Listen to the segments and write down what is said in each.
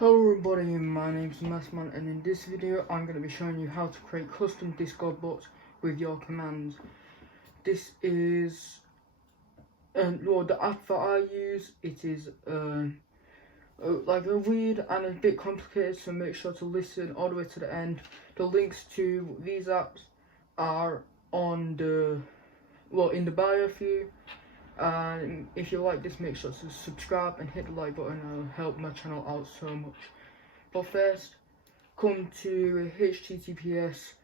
Hello everybody, my name is Massman, and in this video I'm going to be showing you how to create custom Discord bots with your commands. This is the app that I use. It is like a weird and a bit complicated, so make sure to listen all the way to the end. The links to these apps are on in the bio for you. And if you like this, make sure to subscribe and hit the like button. It'll help my channel out so much. But first, come to https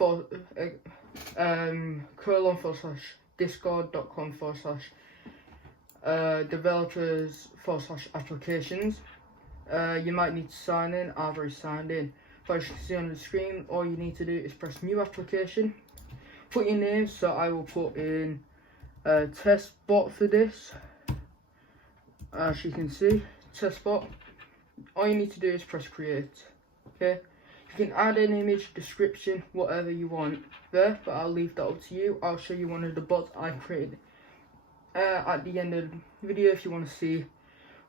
/discord.com/developers/applications. You might need to sign in. I've already signed in. But as you can see on the screen, all you need to do is press new application, put your name, so I will put in test bot for this. As you can see, test bot. All you need to do is press create. Okay, you can add an image, description, whatever you want there, but I'll leave that up to you. I'll show you one of the bots I created at the end of the video if you want to see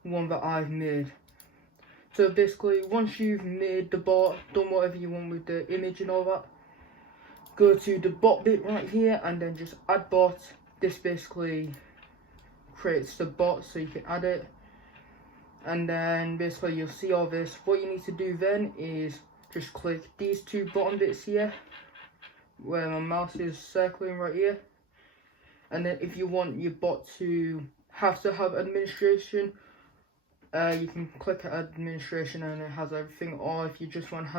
one that I've made. So basically, once you've made the bot, done whatever you want with the image and all that, go to the bot bit right here and then just add bot. This basically creates the bot so you can add it, and then basically you'll see all this. What you need to do then is just click these two bottom bits here where my mouse is circling right here, and then if you want your bot to have administration, you can click administration and it has everything. Or if you just want to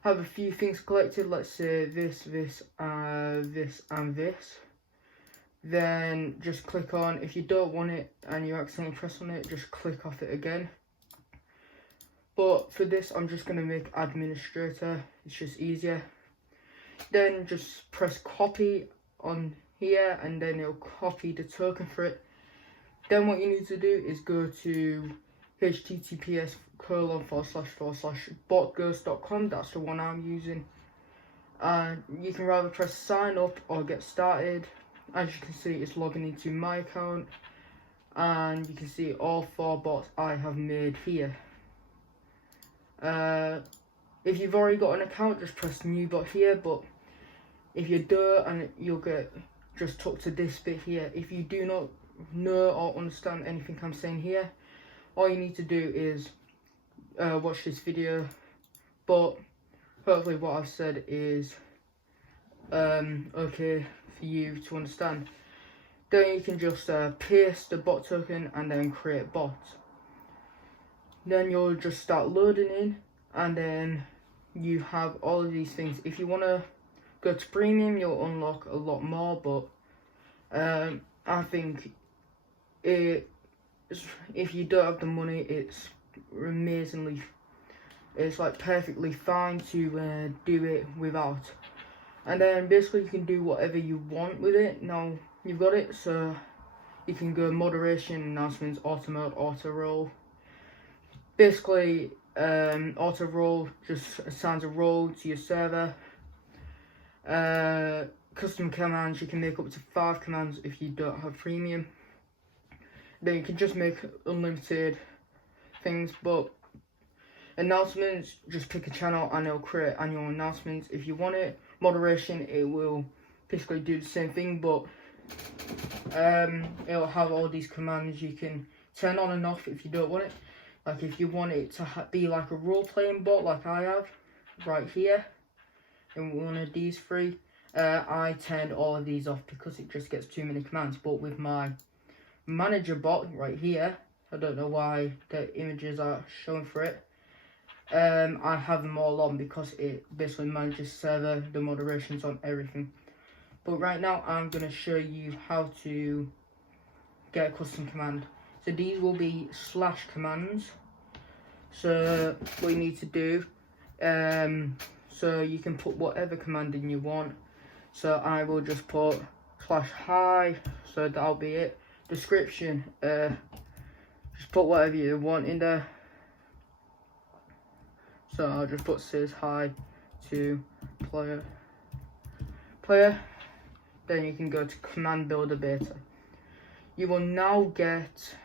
have a few things collected, let's say this, this and this, then just click on. If you don't want it and you accidentally press on it, just click off it again. But for this, I'm just going to make administrator. It's just easier. Then just press copy on here and then it'll copy the token for it. Then what you need to do is go to https://botghost.com. That's the one I'm using. And you can either press sign up or get started. As you can see, it's logging into my account, and you can see all 4 bots I have made here. If you've already got an account, just press new bot here, but if you don't, and you'll get just took to this bit here. If you do not know or understand anything I'm saying here, all you need to do is watch this video, but hopefully what I've said is okay for you to understand. Then you can just paste the bot token and then create bot. Then you'll just start loading in, and then you have all of these things. If you want to go to premium, you'll unlock a lot more, but I think if you don't have the money, it's like perfectly fine to do it without. And then basically you can do whatever you want with it. Now you've got it, so you can go moderation, announcements, auto mode, auto roll. Basically auto roll just assigns a role to your server. Custom commands, you can make up to 5 commands if you don't have premium. Then you can just make unlimited things. But announcements, just pick a channel and it'll create annual announcements if you want it. Moderation, it will basically do the same thing, but it'll have all these commands you can turn on and off if you don't want it. Like if you want it to be like a role-playing bot like I have right here in one of these 3, I turned all of these off because it just gets too many commands. But with my manager bot right here, I don't know why the images are showing for it, I have them all on because it basically manages server, the moderations on everything. But right now I'm going to show you how to get a custom command. So these will be / commands. So what you need to do, so you can put whatever command in you want. So I will just put /hi, so that'll be it. Description, just put whatever you want in there. So I'll just put says hi to player. Then you can go to command builder beta. You will now get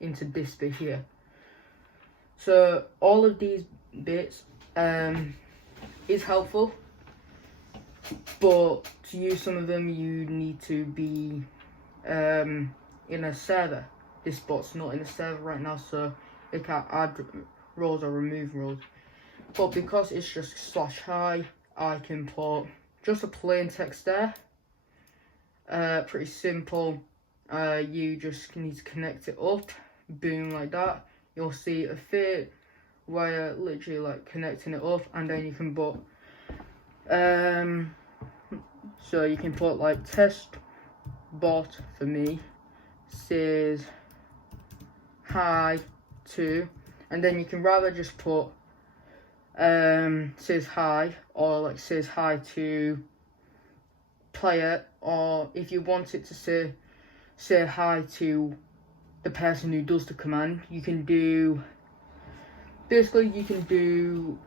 into this bit here. So all of these bits is helpful, but to use some of them you need to be in a server. This bot's not in a server right now, so it can't add roles or remove roles. But because it's just /hi, I can put just a plain text there. Pretty simple. You just need to connect it up, boom, like that. You'll see a fit wire literally like connecting it up, and then you can put so you can put like test bot for me says hi to, and then you can rather just put says hi, or like says hi to player, or if you want it to say hi to the person who does the command, you can do, basically you can do,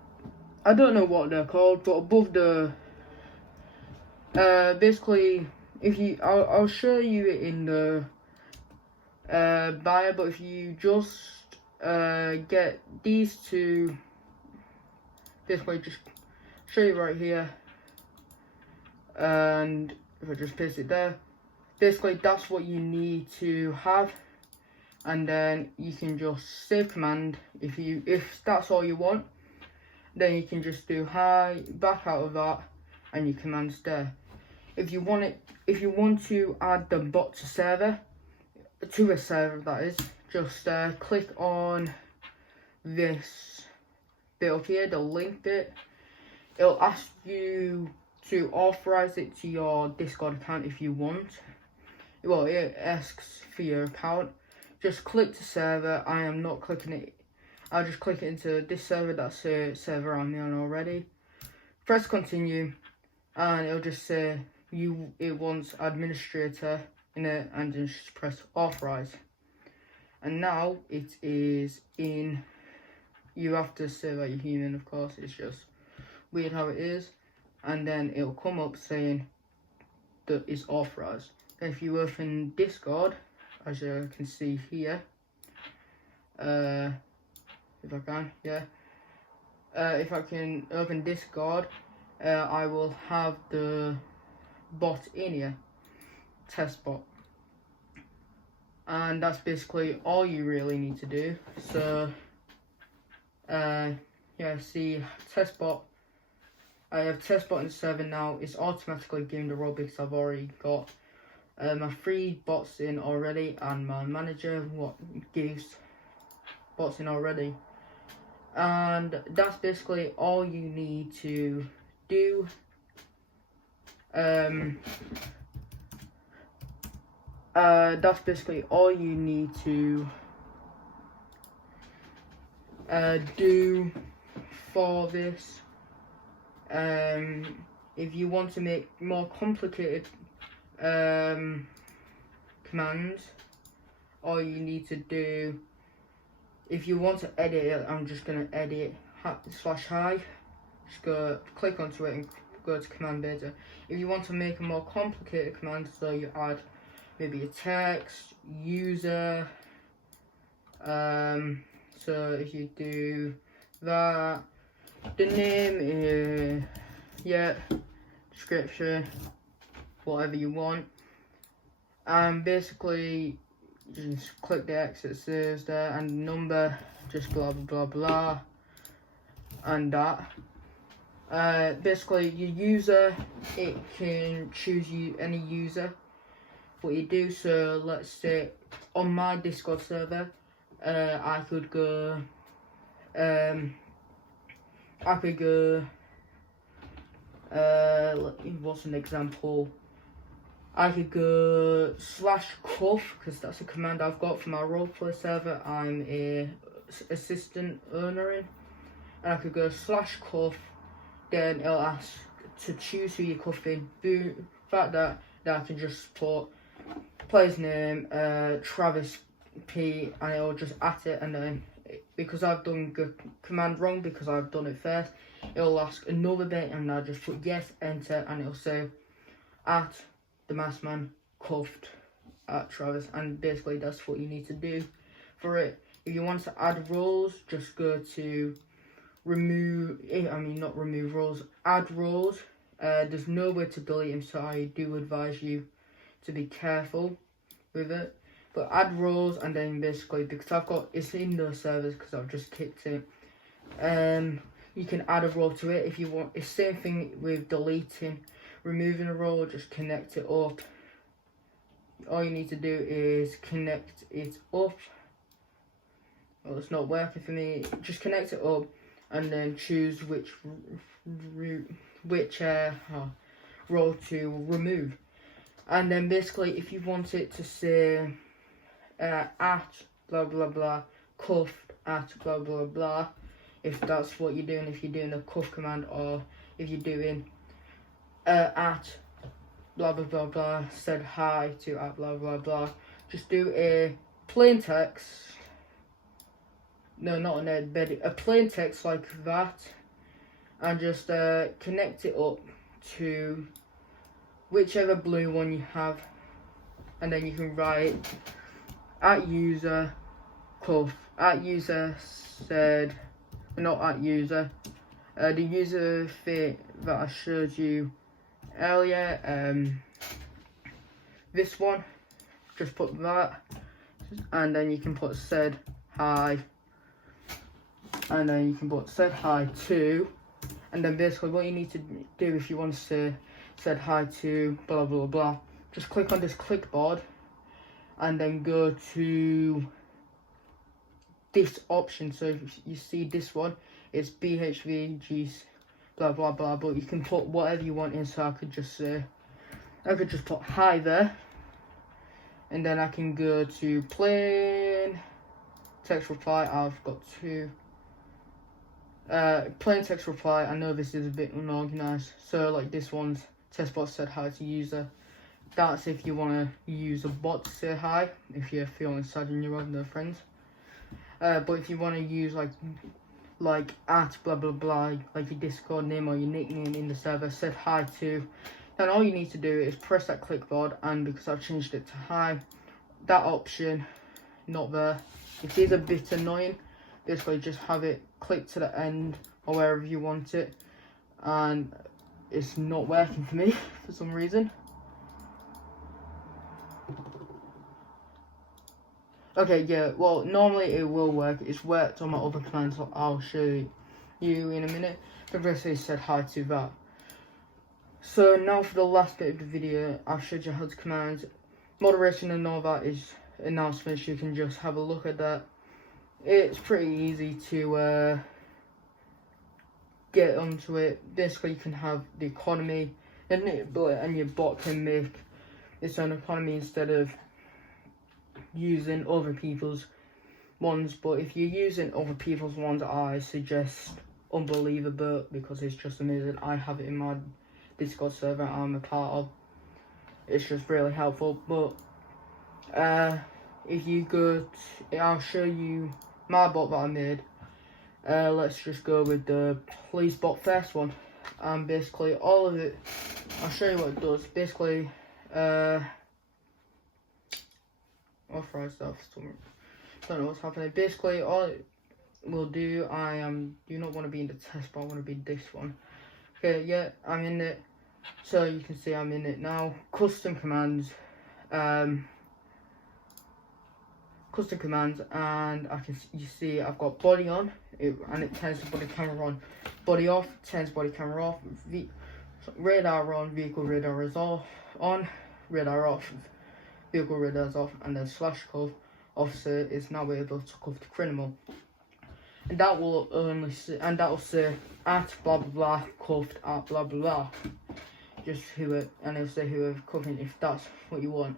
I don't know what they're called, but above the basically if you, I'll show you it in the bio, but if you just get these two, basically just show you right here, and if I just paste it there, basically that's what you need to have. And then you can just save command. If that's all you want, then you can just do hi, back out of that, and your command's there. If you want to add the bot to a server that is, just click on this bit up here, the link bit. It'll ask you to authorize it to your Discord account if you want. Well, it asks for your account. Just click to server. I am not clicking it. I'll just click it into this server. That's a server I'm on already. Press continue, and it'll just say it wants administrator in it, and just press authorize. And now it is in. You have to say that you're human, of course. It's just weird how it is. And then it'll come up saying that it's authorized. If you open Discord, as you can see here, if I can, yeah. If I can open Discord, I will have the bot in here, test bot, and that's basically all you really need to do. So, yeah, see, test bot. I have test bot in 7 now. It's automatically giving the role because I've already got my 3 bots in already, and my manager gives bots in already. And that's basically all you need to do. That's basically all you need to do for this. If you want to make more complicated commands, all you need to do, if you want to edit it, I'm just going to edit /hi, just go click onto it and go to command beta. If you want to make a more complicated command, so you add maybe a text, user, so if you do that, the name, yeah, description, whatever you want, and basically just click the X that says there, and number, just blah blah blah blah, and that. Basically your user, it can choose you any user what you do. So let's say on my Discord server, I could go what's an example? I could go /cuff, because that's a command I've got for my roleplay server. I'm a assistant owner in, and I could go /cuff. Then it'll ask to choose who you're cuffing. Boom, fact that I can just put player's name, Travis P, and it'll just at it, and then because I've done the command wrong, because I've done it first, it'll ask another bit, and I'll just put yes, enter, and it'll say at the masked man cuffed at Travis, and basically that's what you need to do for it. if you want to add roles, just go to not remove roles, add roles. There's no way to delete them, so I do advise you to be careful with it. But add roles, and then basically, because it's in those servers because I've just kicked it, you can add a role to it if you want. It's the same thing with deleting, removing a role, just connect it up. All you need to do is connect it up. Well, it's not working for me. Just connect it up and then choose which role to remove. And then basically, if you want it to say at blah blah blah, cuffed at blah blah blah, if that's what you're doing, if you're doing a cuff command, or if you're doing at blah blah blah blah, said hi to at blah blah blah, just do a plain text. No, not an embedded, a plain text like that, and just connect it up to whichever blue one you have, and then you can write at user cuff, at user said, not at user, the user fit that I showed you earlier, this one, just put that, and then you can put said hi, and then you can put said hi to, and then basically what you need to do if you want to say said hi to blah blah blah, just click on this clipboard and then go to this option. So if you see this one, it's BHVG blah blah blah, but you can put whatever you want in. So I could just put hi there, and then I can go to plain text reply. I've got two plain text reply. I know this is a bit unorganized, so like this one's testbot said hi to user. That's if you want to use a bot to say hi, if you're feeling sad and you have no friends. But if you want to use like at blah blah blah, like your Discord name or your nickname in the server, said hi to, then all you need to do is press that clipboard, and because I've changed it to hi, that option not there. It is a bit annoying. Basically just have it click to the end or wherever you want it, and it's not working for me for some reason. Okay, yeah, well, normally it will work. It's worked on my other commands, so I'll show you in a minute. But basically said hi to that. So now for the last bit of the video, I've showed you how to command. Moderation and all that is announcements. You can just have a look at that. It's pretty easy to get onto it. Basically, you can have the economy, and your bot can make its own economy instead of using other people's ones. But if you're using other people's ones, I suggest Unbelievable, because it's just amazing. I have it in my Discord server I'm a part of. It's just really helpful. But if you go to, I'll show you my bot that I made. Let's just go with the police bot first one, and basically all of it, I'll show you what it does. Basically authorize that for some, don't know what's happening. Basically all it will do, do not want to be in the test, but I want to be this one. Okay, yeah, I'm in it, so you can see I'm in it now. Custom commands, and you see I've got body on, and it turns the body camera on. Body off, turns body camera off. Radar on, vehicle radar is off, on. Radar off, vehicle radar is off. And then slash cuff, officer is now able to cuff the criminal. And that will only say, and that will say at blah blah blah, cuffed at blah blah blah. Just whoever, and it'll say whoever cuffing if that's what you want.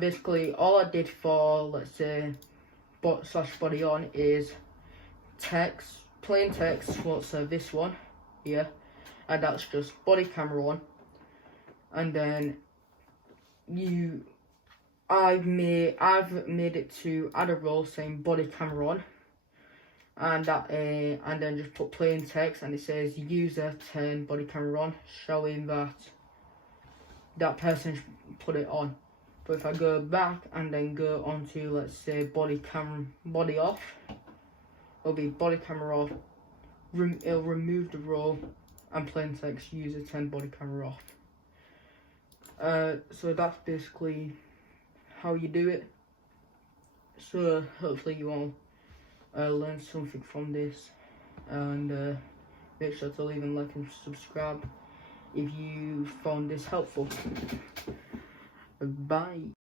Basically all I did for, let's say, bot slash body on is text, plain text, what's this one here, and that's just body camera on. And then I've made it to add a role saying body camera on, and that and then just put plain text, and it says user turn body camera on, showing that that person put it on. But if I go back and then go onto, let's say, body off, it'll be body camera off, it'll remove the row, and plain text user 10 body camera off. So that's basically how you do it. So hopefully you all learned something from this, and make sure to leave a like and subscribe if you found this helpful. Bye.